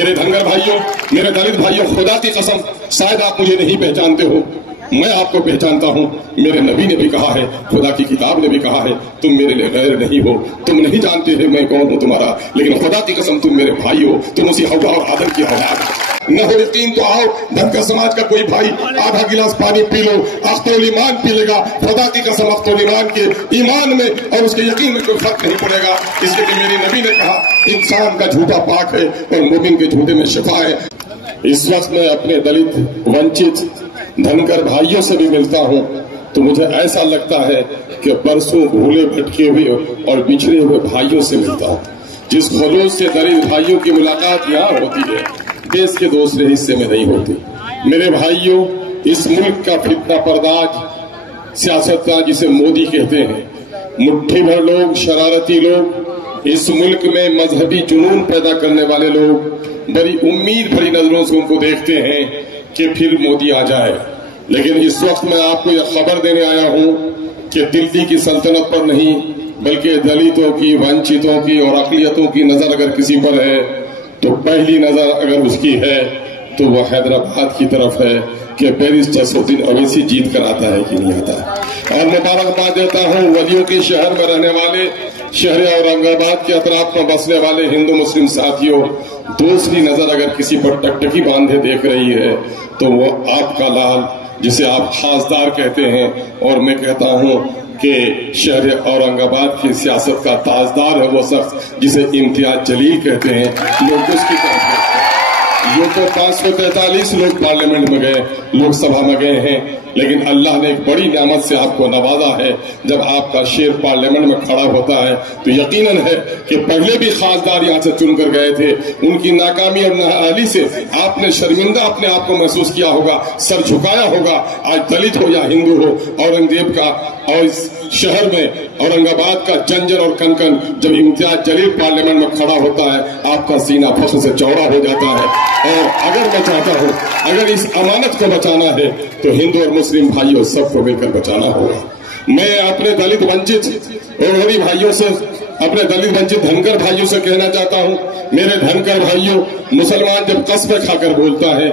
میرے دھنگر بھائیوں، میرے دلت بھائیوں، خدا کی قسم شاید آپ مجھے نہیں پہچانتے ہو، میں آپ کو پہچانتا ہوں۔ میرے نبی نے بھی کہا ہے، خدا کی کتاب نے بھی کہا ہے، تم میرے لیے غیر نہیں ہو، تم نہیں جانتے ہو میں کون ہوں تمہارا، لیکن خدا کی قسم تم میرے بھائی ہو، تم اسی حوا اور آدم کی اولاد نہ ہو یقین تو آؤ، دھنگر سماج کا کوئی بھائی آدھا گلاس پانی پی لو، اختر الایمان پی لے گا، خدا کی قسم اختر الایمان کے ایمان میں اور اس کے یقین میں کوئی فرق نہیں پڑے گا، اس لیے کہ میری نبی نے کہا انسان کا جھوٹا پاک ہے اور مومن کے جھوٹے میں شفا ہے۔ اس وقت میں اپنے دلت ونچت دھنگر بھائیوں سے بھی ملتا ہوں تو مجھے ایسا لگتا ہے کہ برسوں بھولے بھٹکے ہوئے اور بچھڑے ہوئے بھائیوں سے ملتا ہوں۔ جس خلوص سے دلت بھائیوں کی ملاقات یہاں ہوتی ہے، دیش کے دوسرے حصے میں نہیں ہوتی۔ میرے بھائیوں، اس ملک کا فتنہ پرداز سیاستدان جسے مودی کہتے ہیں، مٹھی بھر لوگ، شرارتی لوگ، اس ملک میں مذہبی جنون پیدا کرنے والے لوگ بڑی امید بھری نظروں سے ان کو دیکھتے ہیں کہ پھر مودی آ جائے، لیکن اس وقت میں آپ کو یہ خبر دینے آیا ہوں کہ دلی کی سلطنت پر نہیں بلکہ دلتوں کی، ونچتوں کی اور اقلیتوں کی نظر اگر کسی پر ہے تو پہلی نظر اگر اس کی ہے تو وہ حیدرآباد کی طرف ہے کہ بیرسٹر صفدر اویسی جیت کر آتا ہے کہ نہیں آتا۔ اور مبارکباد دیتا ہوں ولیوں کے شہر میں رہنے والے، شہر اورنگ آباد کے اطراف میں بسنے والے ہندو مسلم ساتھیوں، دوسری نظر اگر کسی پر ٹکٹکی باندھے دیکھ رہی ہے تو وہ آپ کا لال جسے آپ خاصدار کہتے ہیں، اور میں کہتا ہوں کہ شہر اورنگ آباد کی سیاست کا تاجدار ہے وہ شخص جسے امتیاز جلیل کہتے ہیں، لوگ اس کی طرف دیکھتے ہیں۔ یہ تو 543 لوگ پارلیمنٹ میں گئے، لوک سبھا میں گئے ہیں، لیکن اللہ نے ایک بڑی نعمت سے آپ کو نوازا ہے۔ جب آپ کا شیر پارلیمنٹ میں کھڑا ہوتا ہے تو یقیناً ہے کہ پہلے بھی خاصدار یہاں سے چن کر گئے تھے، ان کی ناکامی اور نااہلی سے آپ نے شرمندہ اپنے آپ کو محسوس کیا ہوگا، سر جھکایا ہوگا۔ آج دلت ہو یا ہندو ہو، اورنگزیب کا اور اس شہر میں اورنگ آباد کا جنجر اور کنکن جب امتیاز جلیل پارلیمنٹ میں کھڑا ہوتا ہے آپ کا سینہ فخر سے چوڑا ہو جاتا ہے۔ اور اگر میں چاہتا ہوں اگر اس امانت کو بچانا ہے تو ہندو اور مسلم بھائیوں سب کو مل کر بچانا ہوگا۔ میں اپنے دلت ونچت اور بھائیوں سے، اپنے دلت ونچت دھنگر بھائیوں سے کہنا چاہتا ہوں، میرے دھنگر بھائیوں، مسلمان جب قسمیں کھا کر بولتا ہے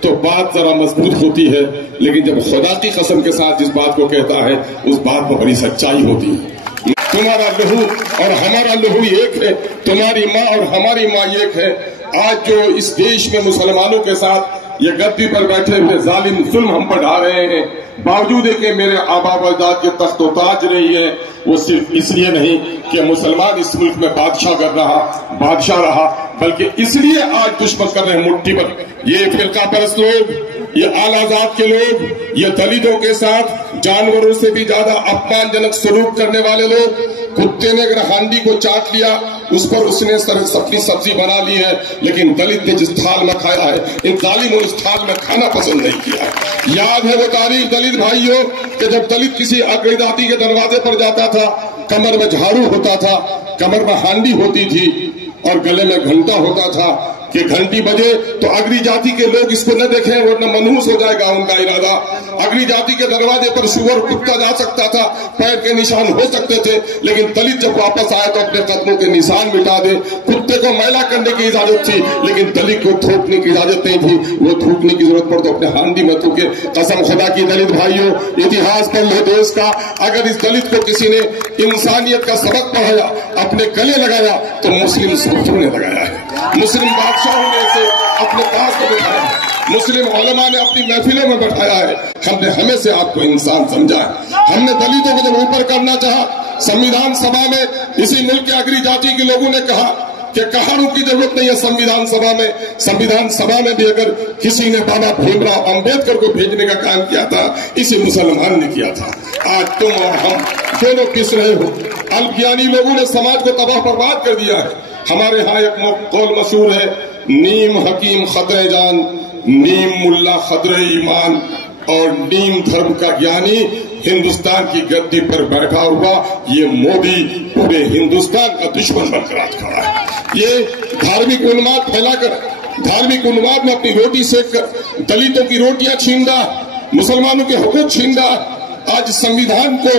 تو بات ذرا مضبوط ہوتی ہے، لیکن جب خدا کی قسم کے ساتھ جس بات کو کہتا ہے اس بات میں بڑی سچائی ہوتی ہے۔ تمہارا لہو اور ہمارا لہو ایک ہے، تمہاری ماں اور ہماری ماں ایک ہے۔ آج جو اس دیش میں مسلمانوں کے ساتھ یہ گدی پر بیٹھے ہوئے ظالم ظلم ہم پر ڈھا رہے ہیں، باوجود ہے کہ میرے آبا و اجداد کے تخت و تاج رہی ہے، وہ صرف اس لیے نہیں کہ مسلمان اس ملک میں بادشاہ رہا بلکہ اس لیے آج دشمن کر رہے ہیں مٹھی پر۔ یہ فرقہ پرست لوگ، یہ اعلیٰ ذات کے لوگ، یہ دلتوں کے ساتھ جانوروں سے بھی زیادہ اپمان جنک سلوک کرنے والے لوگ، کتے نے اگر ہانڈی کو چاٹ لیا اس پر اس نے اپنی سبزی بنا لی ہے، لیکن دلت نے جس تھال میں کھایا ہے ان ظالموں نے اس تھال میں کھانا پسند نہیں کیا۔ یاد ہے وہ تاریخ دلت بھائیوں کہ جب دلت کسی اقلیتی کے دروازے پر جاتا تھا، کمر میں جھاڑو ہوتا تھا، کمر میں ہانڈی ہوتی تھی اور گلے میں گھنٹا ہوتا تھا کہ گھنٹی بجے تو اگلی جاتی کے لوگ اس کو نہ دیکھیں ورنہ منحوس ہو جائے گا ان کا ارادہ۔ اگلی جاتی کے دروازے پر سور کتا جا سکتا تھا، پیر کے نشان ہو سکتے تھے، لیکن دلت جب واپس آئے تو اپنے قدموں کے نشان مٹا دے۔ کتے کو میلا کرنے کی اجازت تھی لیکن دلت کو تھوکنے کی اجازت نہیں تھی، وہ تھوکنے کی ضرورت پڑ تو اپنے ہانڈی میں تھوکے۔ قسم خدا کی دلت بھائیوں، اتہاس پڑھ لو دیش کا، اگر اس دلت کو کسی نے انسانیت کا سبق پڑھایا، اپنے گلے لگایا تو مسلم سلطانوں نے لگایا ہے، مسلم بادشاہوں نے اسے اپنے پاس میں بٹھایا ہے، مسلم علماء نے اپنی محفلوں میں بٹھایا ہے۔ ہم نے ہمیں سے آپ کو انسان سمجھا ہے، ہم نے دلتوں کو جب اوپر کرنا چاہا، سنویدھان سبھا میں اسی ملک کے اگری جاتی کے لوگوں نے کہا کہ کہاڑوں کی ضرورت نہیں ہے سنویدھان سبھا میں۔ سنویدھان سبھا میں بھی اگر کسی نے بابا بھیم راؤ امبیڈکر کو بھیجنے کا کام کیا تھا، اسی مسلمان نے کیا تھا۔ آج تم اور ہم دونوں پس رہے ہو، الگیانی لوگوں نے سماج کو تباہ برباد کر دیا ہے۔ ہمارے ہاں ایک قول مشہور ہے، نیم حکیم خطرے جان، نیم ملا خطرے ایمان، اور نیم دھرم کا گیانی ہندوستان کی گدی پر بیٹھا ہوا یہ مودی پورے ہندوستان کا دشمن بن کر آج کھڑا ہے۔ یہ دھارمک انماد پھیلا کر، دھارمک انماد میں اپنی روٹی سیک کر دلتوں کی روٹیاں چھین رہا، مسلمانوں کے حقوق چھین رہا، آج سنویدھان کو